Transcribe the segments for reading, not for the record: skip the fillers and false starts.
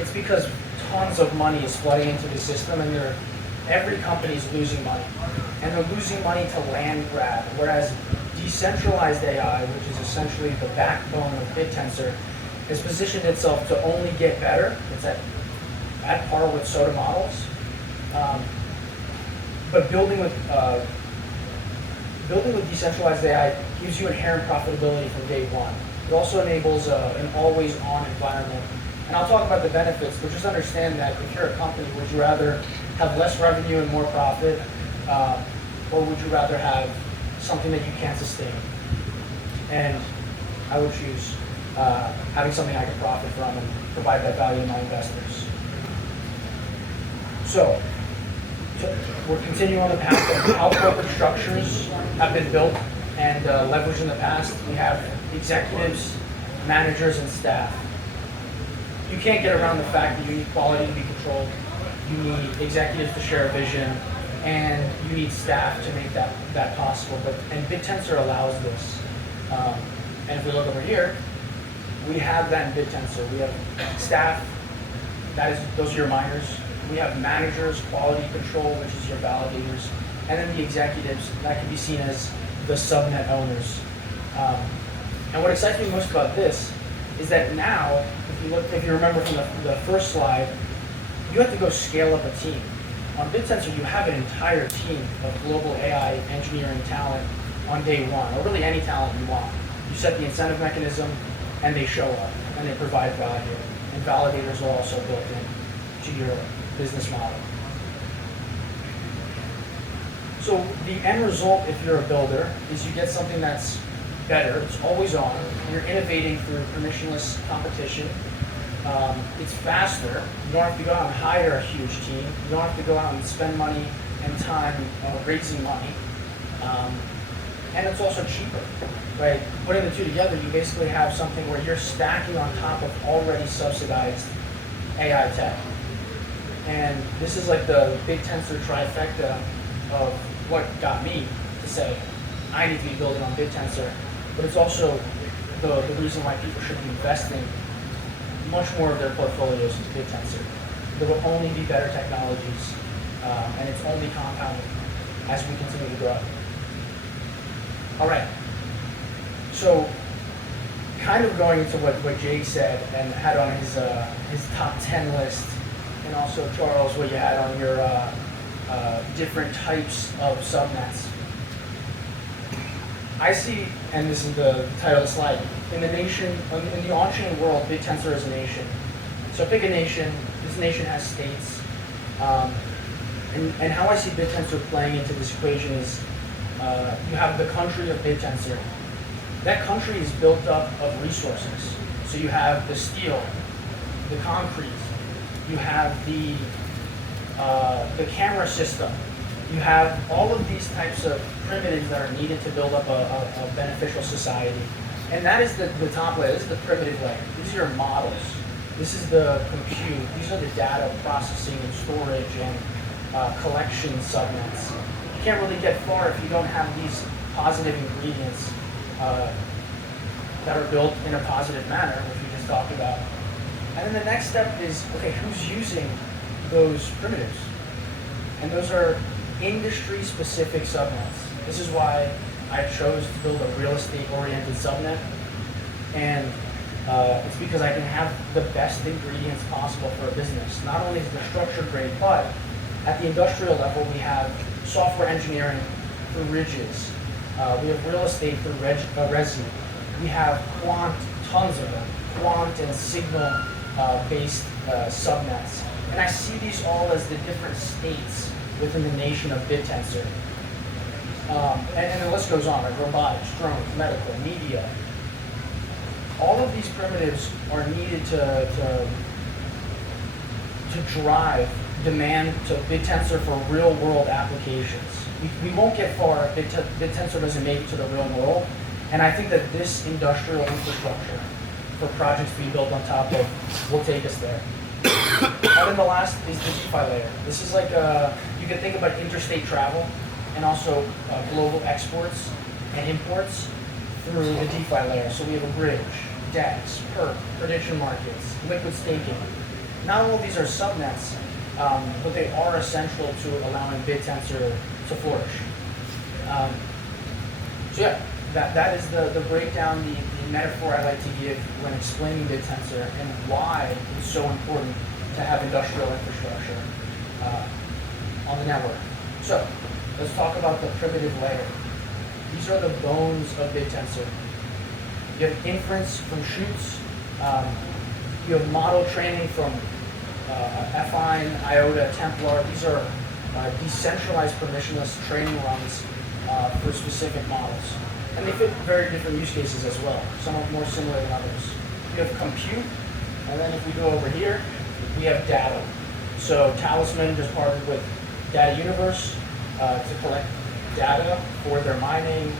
It's because tons of money is flooding into the system, and every company is losing money. And they're losing money to land grab, whereas decentralized AI, which is essentially the backbone of Bittensor, has positioned itself to only get better. It's at par with SOTA models. But building with decentralized AI gives you inherent profitability from day one. It also enables an always-on environment. And I'll talk about the benefits, but just understand that if you're a company, would you rather have less revenue and more profit, or would you rather have something that you can't sustain? And I would choose having something I can profit from and provide that value to my investors. So we're continuing on the path of how corporate structures have been built and leveraged in the past. We have executives, managers, and staff. You can't get around the fact that you need quality to be controlled. You need executives to share a vision, and you need staff to make that possible. And Bittensor allows this. And if we look over here, we have that in Bittensor. We have staff, those are your miners. We have managers, quality control, which is your validators, and then the executives, that can be seen as the subnet owners. And what excites me most about this is that now, if you remember from the first slide, you have to go scale up a team. On Bittensor, you have an entire team of global AI engineering talent on day one, or really any talent you want. You set the incentive mechanism, and they show up, and they provide value. And validators are also built in to your business model. So the end result, if you're a builder, is you get something that's better, it's always on, you're innovating through permissionless competition. It's faster. You don't have to go out and hire a huge team. You don't have to go out and spend money and time raising money. And it's also cheaper, right? Putting the two together, you basically have something where you're stacking on top of already subsidized AI tech. And this is like the Bittensor trifecta of what got me to say, I need to be building on Bittensor. But it's also the reason why people should be investing much more of their portfolios into Bittensor. There will only be better technologies, and it's only compounding as we continue to grow. All right. So, kind of going into what Jake said and had on his top 10 list, and also Charles, what you had on your different types of subnets. I see, and this is the title of the slide, in the on-chain world, Bittensor is a nation. So pick a nation. This nation has states. And how I see Bittensor playing into this equation is you have the country of Bittensor. That country is built up of resources. So you have the steel, the concrete, you have the camera system. You have all of these types of primitives that are needed to build up a beneficial society. And that is the top layer. This is the primitive layer. These are your models. This is the compute. These are the data processing and storage and collection subnets. You can't really get far if you don't have these positive ingredients that are built in a positive manner, which we just talked about. And then the next step is, okay, who's using those primitives? And those are industry-specific subnets. This is why I chose to build a real estate-oriented subnet. And it's because I can have the best ingredients possible for a business. Not only is the structure great, but at the industrial level, we have software engineering through Ridges. We have real estate through Resi. We have quant, tons of them, quant and signal-based subnets. And I see these all as the different states within the nation of Bittensor. And the list goes on, like robotics, drones, medical, media. All of these primitives are needed to drive demand to Bittensor for real-world applications. We won't get far if Bittensor doesn't make it to the real world. And I think that this industrial infrastructure for projects to be built on top of will take us there. And then the last is the DeFi layer. This is like, you can think about interstate travel and also global exports and imports through the DeFi layer. So we have a bridge, DEX, PERP, prediction markets, liquid staking. not all of these are subnets, but they are essential to allowing Bittensor to flourish. So yeah, that is the breakdown, the metaphor I like to give when explaining Bittensor and why it's so important to have industrial infrastructure on the network. So let's talk about the primitive layer. These are the bones of Bittensor. You have inference from chutes. You have model training from Affine, IOTA, Templar. These are decentralized permissionless training runs for specific models. And they fit very different use cases as well. Some are more similar than others. You have compute, and then if we go over here, we have data. So Talisman just partnered with Data Universe to collect data for their mining,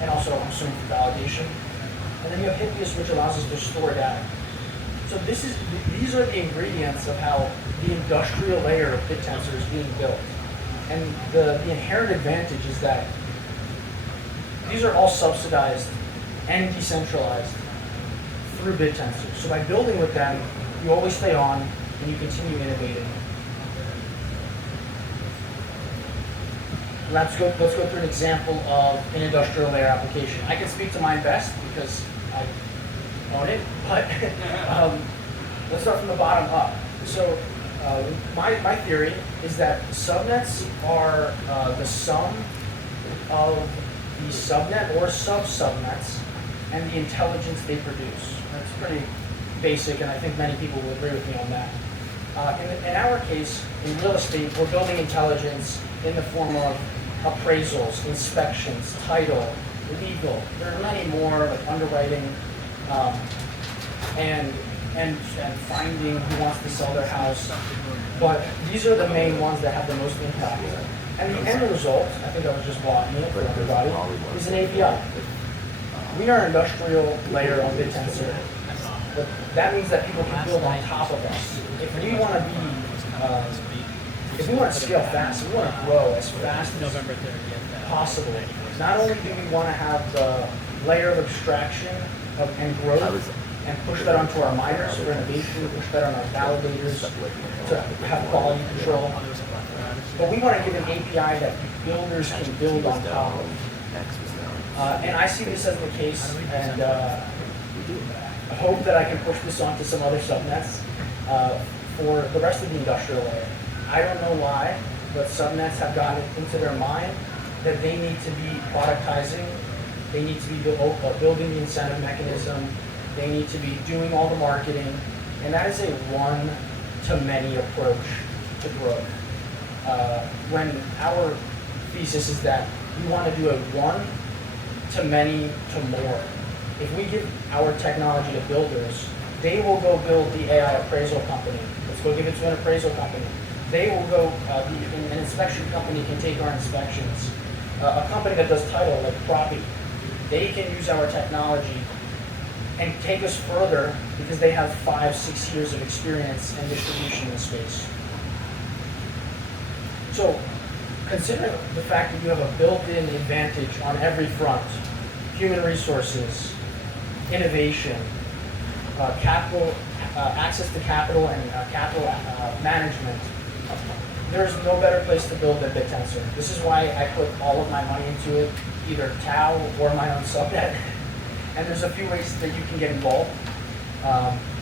and also I'm assuming for validation. And then you have Hippias, which allows us to store data. So these are the ingredients of how the industrial layer of Bittensor is being built. And the inherent advantage is that these are all subsidized and decentralized through Bittensor. So by building with them, you always stay on and you continue innovating. Let's go through an example of an industrial layer application. I can speak to mine best because I own it, but let's start from the bottom up. So my theory is that subnets are the sum of the subnet or sub-subnets and the intelligence they produce. That's pretty basic, and I think many people will agree with me on that. In our case, in real estate, we're building intelligence in the form of appraisals, inspections, title, legal. There are many more, like underwriting, and finding who wants to sell their house. But these are the main ones that have the most impact. And the end result, I think I was just walking it for everybody, is an API. We are an industrial layer on Bittensor, but that means that people can build on top of us. If we want to be, if we want to scale fast, we want to grow as fast as possible. Not only do we want to have the layer of abstraction and growth and push that onto our miners for innovation, push that on our validators to have quality control, but we want to give an API that builders can build on top of. And I see this as the case, and I hope that I can push this onto some other subnets for the rest of the industrial layer. I don't know why, but subnets have gotten it into their mind that they need to be productizing, they need to be building the incentive mechanism, they need to be doing all the marketing, and that is a one-to-many approach to growth. When our thesis is that we want to do a one-to-many to more. If we give our technology to builders, they will go build the AI appraisal company. Let's go give it to an appraisal company. They will go, an inspection company can take our inspections. A company that does title, like Property, they can use our technology and take us further because they have 5-6 years of experience and distribution in the space. So consider the fact that you have a built-in advantage on every front: human resources, innovation, capital, access to capital, and capital management. There's no better place to build than Bittensor. This is why I put all of my money into it, either Tau or my own subnet. And there's a few ways that you can get involved.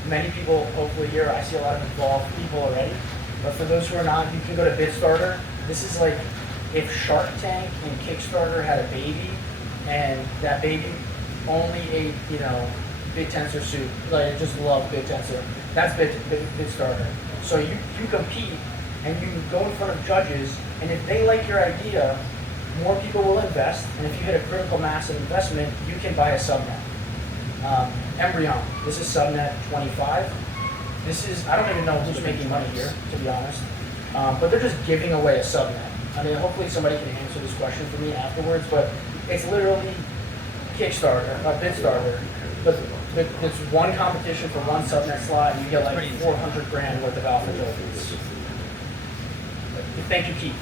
Many people, hopefully here, I see a lot of involved people already. But for those who are not, you can go to Bitstarter. This is like if Shark Tank and Kickstarter had a baby, and that baby only ate, Bittensor soup. Like, I just love Bittensor. That's Bitstarter. So you compete, and you go in front of judges, and if they like your idea, more people will invest, and if you hit a critical mass of investment, you can buy a subnet. Embryon, this is subnet 25. This is, I don't even know who's making money here, to be honest, but they're just giving away a subnet. I mean, hopefully somebody can answer this question for me afterwards, but it's literally Kickstarter, Bitstarter, but it's one competition for one subnet slot, and you get like 400 grand worth of alpha tokens. Thank you, Keith.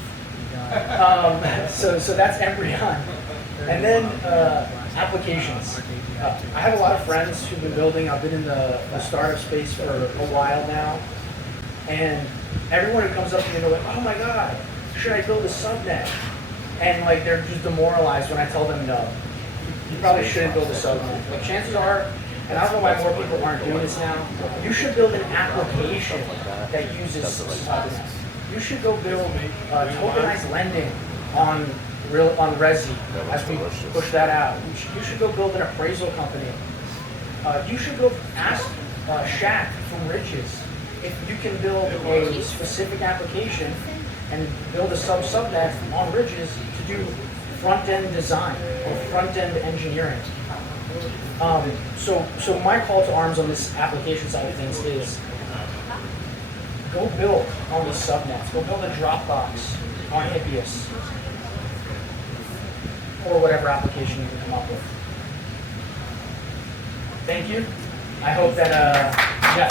So that's Embryon. And then applications. I have a lot of friends who've been building. I've been in the startup space for a while now, and everyone who comes up to me, they're like, "Oh my God, should I build a subnet?" And like they're just demoralized when I tell them no. You probably shouldn't build a subnet. Like chances are, and I don't know why more people aren't doing this now, you should build an application that uses subnets. You should go build tokenized lending on Resi as we push that out. You should go build an appraisal company. You should go ask Shaq from Riches if you can build a specific application and build a subnet on Riches to do front-end design or front-end engineering. So my call to arms on this application side of things is go build on these subnets. Go build a Dropbox on Hippias or whatever application you can come up with. Thank you. I hope that, yeah.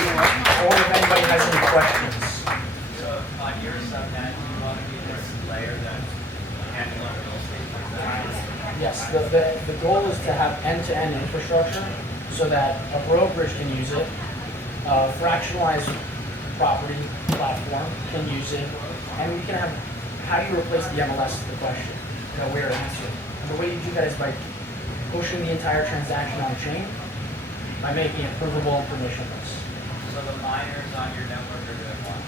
I wonder if anybody has any questions. So on your subnet, you want to be this layer that's handling real estate? Yes, the goal is to have end-to-end infrastructure so that a brokerage can use it, a fractionalized property platform can use it, and we can have, how do you replace the MLS is the question, where to answer. And the way you do that is by pushing the entire transaction on chain, by making it provable and permissionless. So the miners on your network are doing what?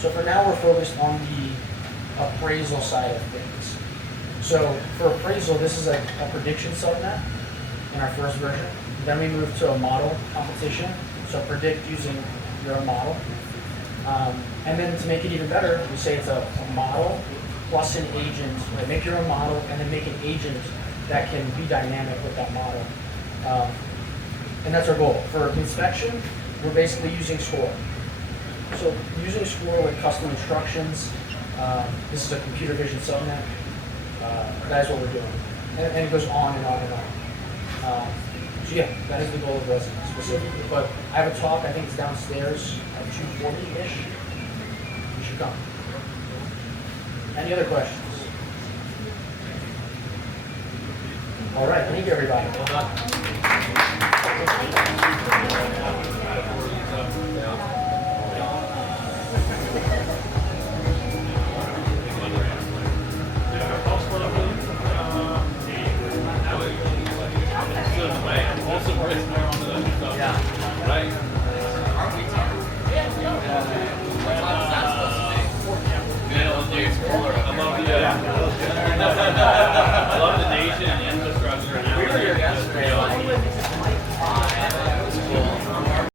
So for now, we're focused on the appraisal side of things. So for appraisal, this is a prediction subnet in our first version. Then we move to a model competition. So predict using your own model. And then to make it even better, we say it's a model plus an agent. Right? Make your own model and then make an agent that can be dynamic with that model. And that's our goal. For inspection, we're basically using Score. So using Score with custom instructions, this is a computer vision subnet. That is what we're doing. And it goes on and on and on. So yeah, that is the goal of Resident specifically. But I have a talk, I think it's downstairs at 2:40-ish. You should come. Any other questions? All right, thank you everybody. Well done. I love you.